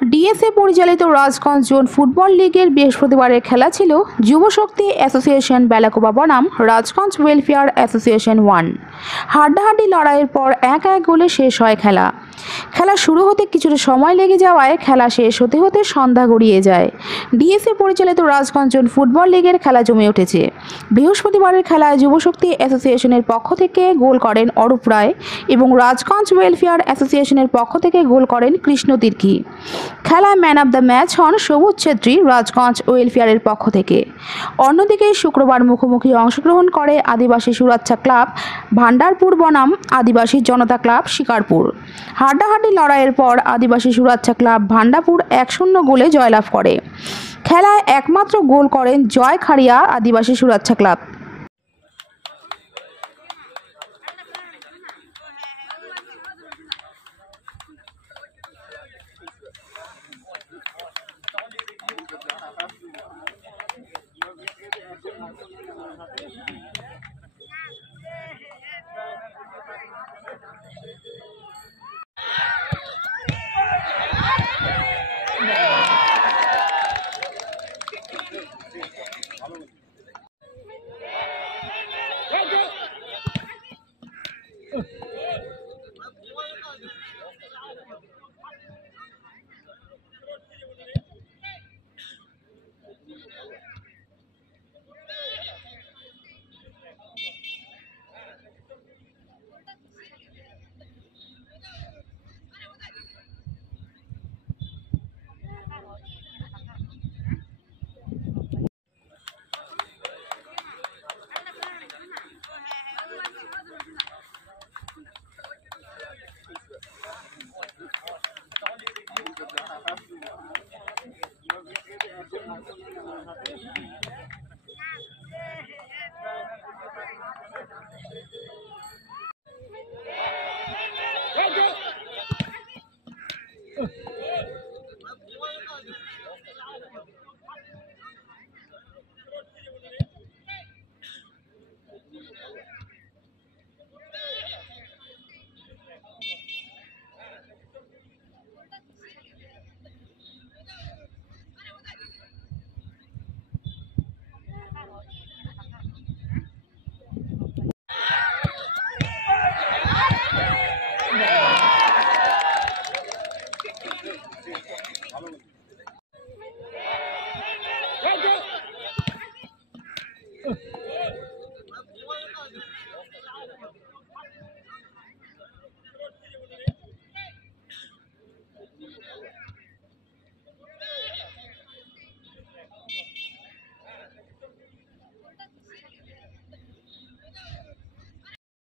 DSA পরিচালিত Rajganj zone football লিগের বৃহস্পতিবারের খেলা ছিল যুবশক্তি অ্যাসোসিয়েশন বেলাকোবা বনাম রাজগঞ্জ ওয়েলফেয়ার অ্যাসোসিয়েশন 1। হাড্ডাহাড্ডি লড়াইয়ের পর 1-1 গোলে শেষ হয় খেলা। খেলা শুরু হতে কিছুটা সময় লেগে যাওয়ায় খেলা শেষ হতে হতে সন্ধ্যা গড়িয়ে যায়। ডিএসএ পরিচালিত রাজগঞ্জ জোন ফুটবল লিগের খেলা জমে উঠেছে। বৃহস্পতিবারের খেলায় যুবশক্তি অ্যাসোসিয়েশনের পক্ষ থেকে গোল করেন অরূপ রায় এবং রাজগঞ্জ ওয়েলফেয়ার অ্যাসোসিয়েশনের পক্ষ থেকে গোল করেন কৃষ্ণ তির্কি। খেলায় ম্যান অব দ্য ম্যাচ হন সবুজ ছেত্রী রাজগঞ্জ ওয়েলফেয়ারের পক্ষ থেকে। অন্যদিকে শুক্রবার মুখোমুখি অংশগ্রহণ করে আদিবাসী সুরক্ষা ক্লাব ভান্ডারপুর বনাম আদিবাসী জনতা ক্লাব শিকারপুর। হাড্ডাহাড্ডি লড়াইয়ের পর আদিবাসী সুরক্ষা ক্লাব ভান্ডারপুর 1-0 গোলে জয়লাভ করে। খেলায় একমাত্র গোল করেন জয় খাড়িয়া আদিবাসী সুরক্ষা ক্লাব। ভালো